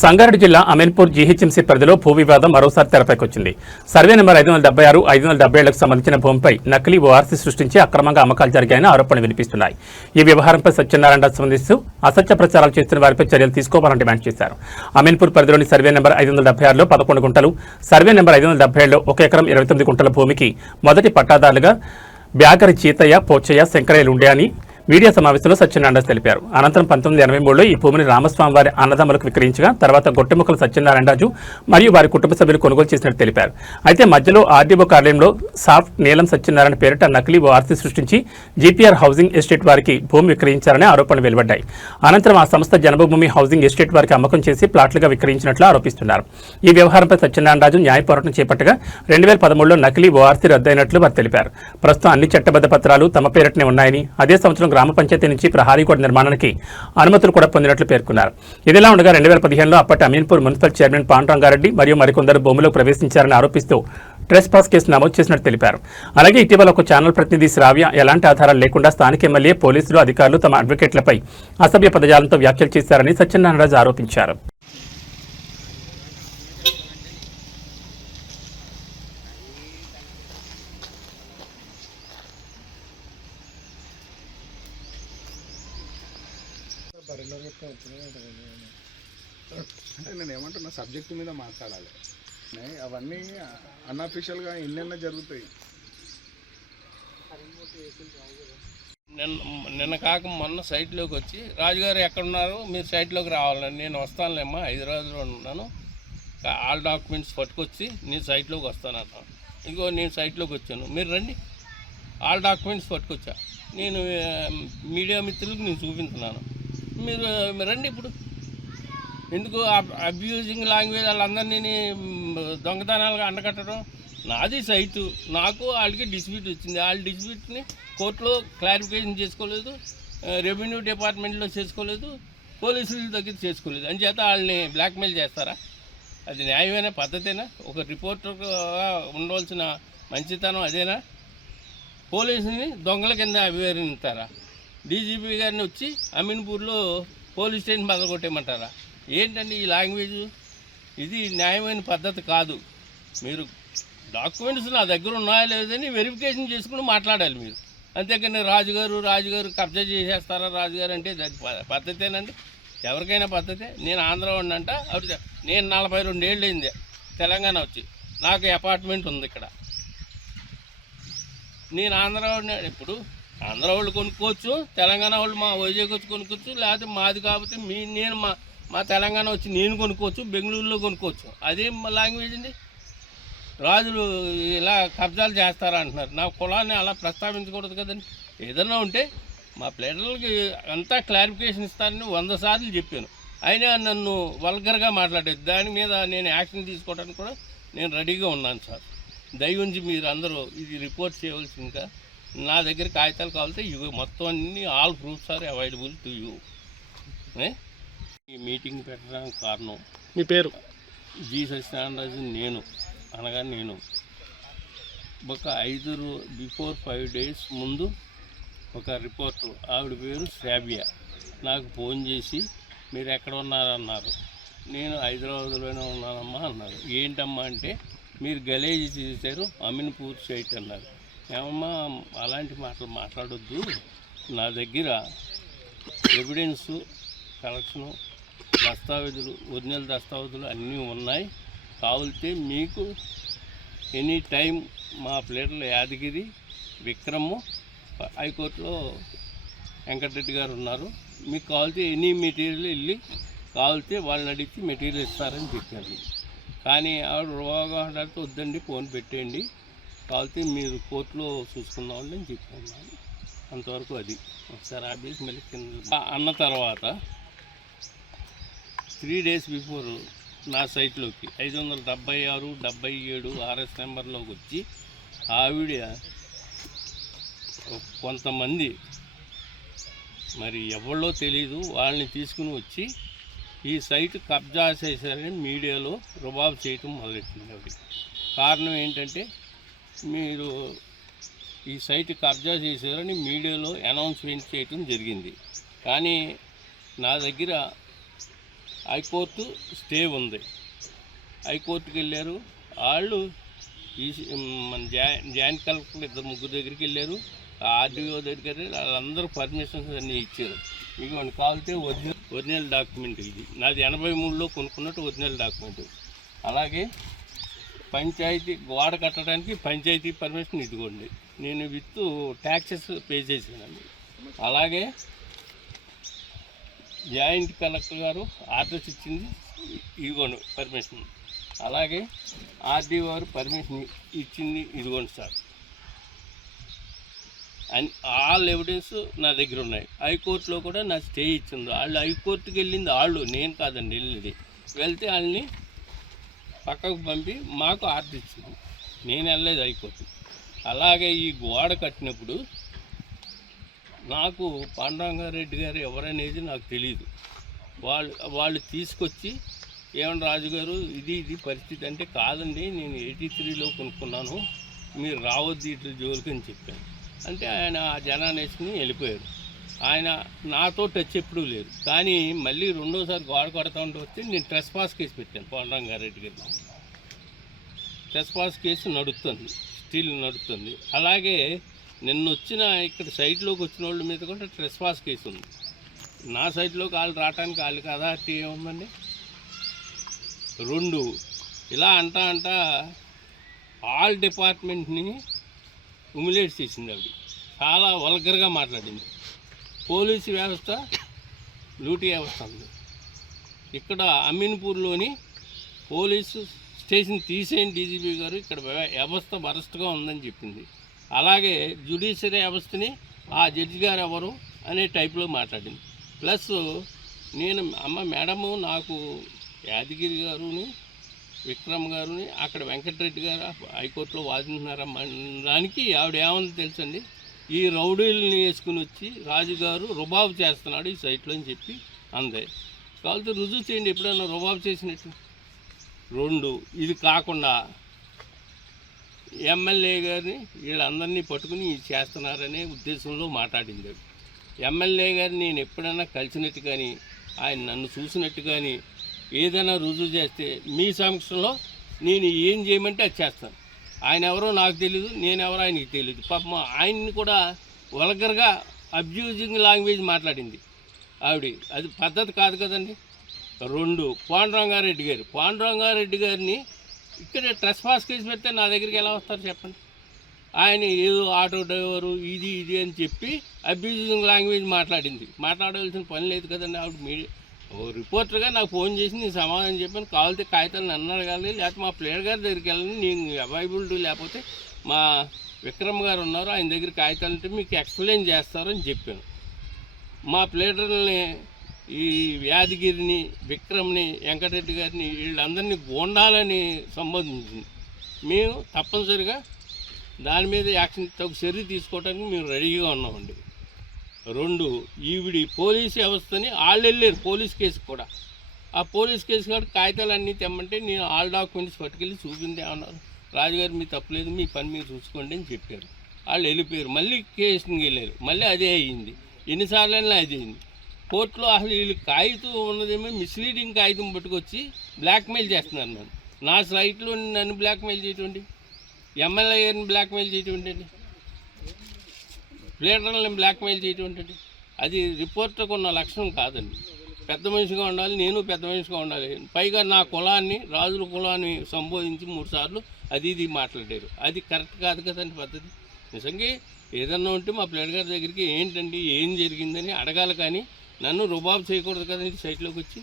సంగారెడ్డి జిల్లా అమీన్పూర్ జీహెచ్ఎంసీ పరిధిలో భూ వివాదం మరోసారి తెరపైకొచ్చింది. సర్వే నెంబర్ 576, 577లకు సంబంధించిన భూమిపై నకిలీ ఓఆర్సీ సృష్టించి అక్రమంగా అమ్మకాలు జరిగాయని ఆరోపణలు వినిపిస్తున్నాయి. ఈ వ్యవహారంపై సత్యనారాయణ స్పందిస్తూ అసత్య ప్రచారాలు చేస్తున్న వారిపై చర్యలు తీసుకోవాలని డిమాండ్ చేశారు. అమీన్పూర్ పరిధిలోని సర్వే నెంబర్ 576లో 11 గుంటలు, సర్వే నెంబర్ 577లో 1 ఎకరం 29 గుంటల భూమికి మొదటి పట్టాదారులుగా బ్యాగరి చీతయ్య, పోచయ్య, శంకరయ్యలు ఉండే మీడియా సమావేశంలో సత్యనారాయణ తెలిపారు. అనంతరం 1983లో ఈ భూమిని రామస్వామి వారి అన్నదమ్ములకు విక్రయించగా తర్వాత గొట్టెముక్కల సత్యనారాయణరాజు మరియు వారి కుటుంబ సభ్యులు కొనుగోలు చేసినట్టు తెలిపారు. అయితే మధ్యలో ఆర్డీఓ కార్యాలయంలో సాఫ్ట్ నీలం సత్యనారాయణ పేరిట నకిలీ ఓఆర్సీ సృష్టించి జీపీఆర్ హౌసింగ్ ఎస్టేట్ వారికి భూమి విక్రయించారని ఆరోపణలు వెలువడ్డాయి. అనంతరం ఆ సంస్థ జన్మభూమి హౌసింగ్ ఎస్టేట్ వారికి అమ్మకం చేసి ప్లాట్లుగా విక్రయించినట్లు ఆరోపిస్తున్నారు. ఈ వ్యవహారంపై సత్యనారాయణరాజు న్యాయ పోరాటం చేపట్టగా 2013లో నకిలీ ఓఆర్సీ రద్దయినట్లు వారు తెలిపారు. ప్రస్తుతం అన్ని చట్టబద్ధ పత్రాలు తమ పేరిటనే ఉన్నాయని, అదే సంవత్సరం గ్రామ పంచాయతీ నుంచి ప్రహారీగోడ నిర్మాణానికి అనుమతులు కూడా పొందినట్లు పేర్కొన్నారు. ఇదిలా ఉండగా 2015లో అప్పటి అమీన్పూర్ మున్సిపల్ చైర్మన్ పాండురంగారెడ్డి మరియు మరికొందరు భూమిలో ప్రవేశించారని ఆరోపిస్తూ ట్రెస్ పాస్ కేసు నమోదు చేసినట్టు తెలిపారు. అలాగే ఇటీవల ఒక ఛానల్ ప్రతినిధి శ్రావ్య ఎలాంటి ఆధారాలు లేకుండా స్థానిక ఎమ్మెల్యే, పోలీసులు, అధికారులు తమ అడ్వకేట్లపై అసభ్య పదజాలంతో వ్యాఖ్యలు చేశారని సత్యనారాయణరాజు ఆరోపించారు. అంటే నేను ఏమంటున్నా, సబ్జెక్టు మీద మాట్లాడాలి. అవన్నీ అన్అఫీషియల్గా ఎన్నెన్నో జరుగుతాయి. నిన్న కాక మొన్న సైట్లోకి వచ్చి, రాజుగారు ఎక్కడున్నారు, మీరు సైట్లోకి రావాలని. నేను వస్తానులేమ్మా, హైదరాబాద్లో ఉన్నాను, ఆల్ డాక్యుమెంట్స్ పట్టుకొచ్చి నేను సైట్లోకి వస్తానన్నా. ఇంకో నేను సైట్లోకి వచ్చాను, మీరు రండి. ఆల్ డాక్యుమెంట్స్ పట్టుకొచ్చా, నేను మీడియా మిత్రులకు నేను చూపించున్నాను, మీరు రండి. ఇప్పుడు ఎందుకు అబ్యూజింగ్ లాంగ్వేజ్ వాళ్ళందరినీ దొంగతనాలుగా అండకట్టడం? నాది సైటు, నాకు వాళ్ళకి డిస్ప్యూట్ వచ్చింది. వాళ్ళ డిస్ప్యూట్ని కోర్టులో క్లారిఫికేషన్ చేసుకోలేదు, రెవెన్యూ డిపార్ట్మెంట్లో చేసుకోలేదు, పోలీసుల దగ్గర చేసుకోలేదు. అంచేత వాళ్ళని బ్లాక్మెయిల్ చేస్తారా? అది న్యాయమైన పద్ధతేనా? ఒక రిపోర్టర్గా ఉండవలసిన మంచితనం అదేనా? పోలీసుని దొంగల కింద అభివర్ణిస్తారా? డీజీపీ గారిని వచ్చి అమీన్పూర్లో పోలీస్ స్టేషన్ బదలగొట్టేయమంటారా? ఏంటండి ఈ లాంగ్వేజ్? ఇది న్యాయమైన పద్ధతి కాదు. మీరు డాక్యుమెంట్స్ నా దగ్గర ఉన్నాయా లేదని వెరిఫికేషన్ చేసుకుని మాట్లాడాలి మీరు. అంతేకాని రాజుగారు కబ్జా చేసేస్తారా రాజుగారు అంటే అది పద్ధతేనండి? ఎవరికైనా పద్ధతే. నేను ఆంధ్ర వాడినంట, అప్పుడు నేను 42 ఏళ్ళు అయింది తెలంగాణ వచ్చి, నాకు అపార్ట్మెంట్ ఉంది ఇక్కడ. నేను ఆంధ్ర వాడిన, ఇప్పుడు ఆంధ్ర వాళ్ళు కొనుక్కోవచ్చు, తెలంగాణ వాళ్ళు మా వైజాగ్ వచ్చి కొనుక్కోవచ్చు, లేకపోతే మాది కాబట్టి నేను మా తెలంగాణ వచ్చి నేను కొనుక్కోవచ్చు, బెంగళూరులో కొనుక్కోవచ్చు. అదేం లాంగ్వేజ్ అండి? రాజులు ఇలా కబ్జాలు చేస్తారా అంటున్నారు. నా కులాన్ని అలా ప్రస్తావించకూడదు కదండి. ఏదన్నా ఉంటే మా ప్లేటర్లకి అంతా క్లారిఫికేషన్ ఇస్తానని 100 సార్లు చెప్పాను. అయినా నన్ను వల్గర్గా మాట్లాడేది. దాని మీద నేను యాక్షన్ తీసుకోవడానికి కూడా నేను రెడీగా ఉన్నాను సార్. దయవుంచి మీరు అందరూ ఇది రిపోర్ట్ చేయవలసిందిగా. నా దగ్గర కాగితాలు కావాలితే ఇవి మొత్తం అన్నీ all proofs are available to you. ఈ మీటింగ్ పెట్టడానికి కారణం, మీ పేరు? జి సత్యనారాయణరాజు. నేను ఒక 5 days ముందు ఒక రిపోర్టర్, ఆవిడ పేరు శ్రావ్య, నాకు ఫోన్ చేసి మీరు ఎక్కడ ఉన్నారన్నారు. నేను హైదరాబాద్లోనే ఉన్నానమ్మా అన్నారు. ఏంటమ్మా అంటే, మీరు గలేజీ చేశారు అమీన్పూర్ సైట్ అన్నారు. ఏమమ్మా అలాంటి మాటలు మాట్లాడొద్దు, నా దగ్గర ఎవిడెన్సు, కలెక్షను, దస్తావేజులు, ఒరిజినల్ దస్తావేజులు అన్నీ ఉన్నాయి. కావాలితే మీకు ఎనీ టైం మా ప్లేటర్లు యాదగిరి, విక్రము, హైకోర్టులో వెంకటరెడ్డి గారు ఉన్నారు. మీకు కావాలితే ఎనీ మెటీరియల్ వెళ్ళి కావాలితే వాళ్ళని అడిగి మెటీరియల్ ఇస్తారని చెప్పారు. కానీ ఆవిడ రోగా ఆడితే వద్దండి, ఫోన్ పెట్టేయండి, కావాలితే మీరు కోర్టులో చూసుకుందామని నేను చెప్పుకున్నాను. అంతవరకు అది. ఒకసారి ఆఫీస్ మళ్ళీ కింద అన్న తర్వాత 3 days బిఫోర్ నా సైట్లోకి 576, 77 RS నెంబర్లోకి వచ్చి ఆవిడ కొంతమంది మరి ఎవరో తెలీదు వాళ్ళని తీసుకుని వచ్చి ఈ సైట్ కబ్జా చేశారని మీడియాలో రుబాబు చేయటం మొదలెట్టింది. ఆవిడ కారణం ఏంటంటే, మీరు ఈ సైట్ కబ్జా చేశారని మీడియాలో అనౌన్స్మెంట్ చేయటం జరిగింది. కానీ నా దగ్గర హైకోర్టు స్టే ఉంది. హైకోర్టుకి వెళ్ళారు వాళ్ళు. మన జాయింట్ కలెక్టర్ 2-3 దగ్గరికి వెళ్ళారు, ఆర్డీఓ దగ్గరికి వెళ్ళి వాళ్ళందరూ పర్మిషన్స్ అన్నీ ఇచ్చారు. ఇదిగోండి కావాలితే ఒరిజినల్ డాక్యుమెంట్ ఇది. నాది 83లో కొనుక్కున్నట్టు ఒరిజినల్ డాక్యుమెంట్. అలాగే పంచాయతీ గోడ కట్టడానికి పంచాయతీ పర్మిషన్ ఇదిగోండి, నేను విత్ ట్యాక్సెస్ పే చేసానండి. అలాగే జాయింట్ కలెక్టర్ గారు ఆర్డర్స్ ఇచ్చింది ఇదిగోండి పర్మిషన్. అలాగే ఆర్డీ వారు పర్మిషన్ ఇచ్చింది ఇదిగోండి సార్. అండ్ ఆల్ ఎవిడెన్స్ నా దగ్గర ఉన్నాయి. హైకోర్టులో కూడా నా స్టే ఇచ్చింది. వాళ్ళు హైకోర్టుకి వెళ్ళింది వాళ్ళు, నేను కాదండి వెళ్ళింది. వెళ్తే వాళ్ళని పక్కకు పంపి మాకు ఆర్డర్ ఇచ్చింది, నేను వెళ్ళలేదు హైకోర్టు. అలాగే ఈ గోడ కట్టినప్పుడు నాకు పాండురంగారెడ్డి గారు ఎవరనేది నాకు తెలియదు. వాళ్ళు తీసుకొచ్చి ఏమన్నా రాజుగారు ఇది పరిస్థితి అంటే, కాదండి నేను 83లో కొనుక్కున్నాను, మీరు రావద్దు ఇట్లా జోలికి అని చెప్పాను. అంటే ఆయన ఆ జనాన్ని వేసుకుని వెళ్ళిపోయారు. ఆయన నాతో టచ్ ఎప్పుడూ లేదు. కానీ మళ్ళీ రెండోసారి గోడ కొడతా ఉంటూ వస్తే నేను ట్రెస్పాస్ కేసు పెట్టాను పాండురంగారెడ్డి గారు. ట్రెస్పాస్ కేసు నడుస్తుంది, స్టిల్ నడుస్తుంది. అలాగే నిన్న వచ్చిన ఇక్కడ సైట్లోకి వచ్చిన వాళ్ళ మీద కూడా ట్రెస్పాస్ కేసు ఉంది. నా సైట్లోకి వాళ్ళు రావడానికి వాళ్ళకి అథారిటీ ఏముందండి? 2 ఇలా అంట ఆల్ డిపార్ట్మెంట్ని హ్యూమిలేట్ చేసింది. ఆవిడ చాలా వల్గర్గా మాట్లాడింది. పోలీసు వ్యవస్థ లూటీ వ్యవస్థ ఉంది. ఇక్కడ అమీన్పూర్లోని పోలీసు స్టేషన్ తీసేయండి డీజీపీ గారు, ఇక్కడ వ్యవస్థ వరస్ట్గా ఉందని చెప్పింది. అలాగే జ్యుడిషియరీ వ్యవస్థని ఆ జడ్జి గారు ఎవరు అనే టైప్లో మాట్లాడింది. ప్లస్ నేను మేడము నాకు యాదగిరి గారుని విక్రమ్ గారుని అక్కడ వెంకటరెడ్డి గారు హైకోర్టులో వాదింటున్నారమ్మడానికి ఆవిడ ఏమంది తెలుసండి, ఈ రౌడీలని వేసుకుని వచ్చి రాజుగారు రుబాబు చేస్తున్నాడు ఈ సైట్లో అని చెప్పి అందే. కావాలంటే రుజువు చేయండి ఎప్పుడైనా రుబాబు చేసినట్టు. 2 ఇది కాకుండా ఎమ్మెల్యే గారిని వీళ్ళందరినీ పట్టుకుని చేస్తున్నారనే ఉద్దేశంలో మాట్లాడింది. ఎమ్మెల్యే గారిని నేను ఎప్పుడైనా కలిసినట్టు కానీ ఆయన నన్ను చూసినట్టు కానీ ఏదైనా రుజువు చేస్తే మీ సమక్షంలో నేను ఏం చేయమంటే అది చేస్తాను. ఆయన ఎవరో నాకు తెలీదు, నేనెవరో ఆయనకి తెలియదు. పాపం ఆయన్ని కూడా వల్గర్గా అబ్యూజింగ్ లాంగ్వేజ్ మాట్లాడింది ఆవిడ. అది పద్ధతి కాదు కదండి. 2 పాండురంగారెడ్డి గారిని ఇక్కడ ట్రెస్పాస్ కేసు పెడితే నా దగ్గరికి ఎలా వస్తారు చెప్పండి? ఆయన ఏదో ఆటో డ్రైవరు ఇది అని చెప్పి అబ్యూజింగ్ లాంగ్వేజ్ మాట్లాడింది. మాట్లాడవలసిన పని లేదు కదండి. ఆవిడ మీడియా రిపోర్టర్గా నాకు ఫోన్ చేసి నేను సమాధానం చెప్పాను. కావాలితే కాగితాలు నన్ను అడగాలి, లేకపోతే మా ప్లేయర్ గారి దగ్గరికి వెళ్ళాలి, నేను అవైలబిలిటీ లేకపోతే మా విక్రమ్ గారు ఉన్నారు ఆయన దగ్గర కాగితాలు ఉంటే మీకు ఎక్స్ప్లెయిన్ చేస్తారని చెప్పాను. మా ప్లేయర్లని ఈ యాదగిరిని విక్రమ్ని వెంకటరెడ్డి గారిని వీళ్ళందరినీ గోండాలని సంబోధించింది. మేము తప్పనిసరిగా దాని మీద యాక్షన్ తగు చర్య తీసుకోవడానికి మేము రెడీగా ఉన్నామండి. 2 ఈవిడి పోలీసు వ్యవస్థని వాళ్ళు వెళ్ళారు పోలీస్ కేసు కూడా. ఆ పోలీస్ కేసు కూడా కాగితాలు అన్నీ తెమ్మంటే నేను ఆల్ డాక్యుమెంట్స్ పట్టుకెళ్ళి చూపిందే అన్నారు. రాజుగారు మీ తప్పలేదు, మీ పని మీరు చూసుకోండి అని చెప్పారు. వాళ్ళు వెళ్ళిపోయారు. మళ్ళీ కేసుకి వెళ్ళారు. మళ్ళీ అదే అయ్యింది. ఎన్నిసార్లు అదే అయింది. కోర్టులో అసలు వీళ్ళు కాగితం ఉన్నదేమో మిస్లీడింగ్ కాగితం పట్టుకొచ్చి బ్లాక్మెయిల్ చేస్తున్నారు. నా సైట్లో నన్ను బ్లాక్మెయిల్ చేయటండి, ఎమ్మెల్యే గారిని బ్లాక్మెయిల్ చేయటం, ప్లేటర్లను బ్లాక్మెయిల్ చేయటం. అది రిపోర్టర్కు ఉన్న లక్షణం కాదండి. పెద్ద మనిషిగా ఉండాలి, నేను పెద్ద మనిషిగా ఉండాలి. పైగా నా కులాన్ని, రాజుల కులాన్ని సంబోధించి 3 సార్లు ఇది మాట్లాడారు. అది కరెక్ట్ కాదు కదండి పద్ధతి. నిజంగా ఏదన్నా ఉంటే మా ప్లేట్ గారి దగ్గరికి ఏంటండి ఏం జరిగిందని అడగాలి, కానీ నన్ను రుబాబు చేయకూడదు కదండి సైట్లోకి వచ్చి.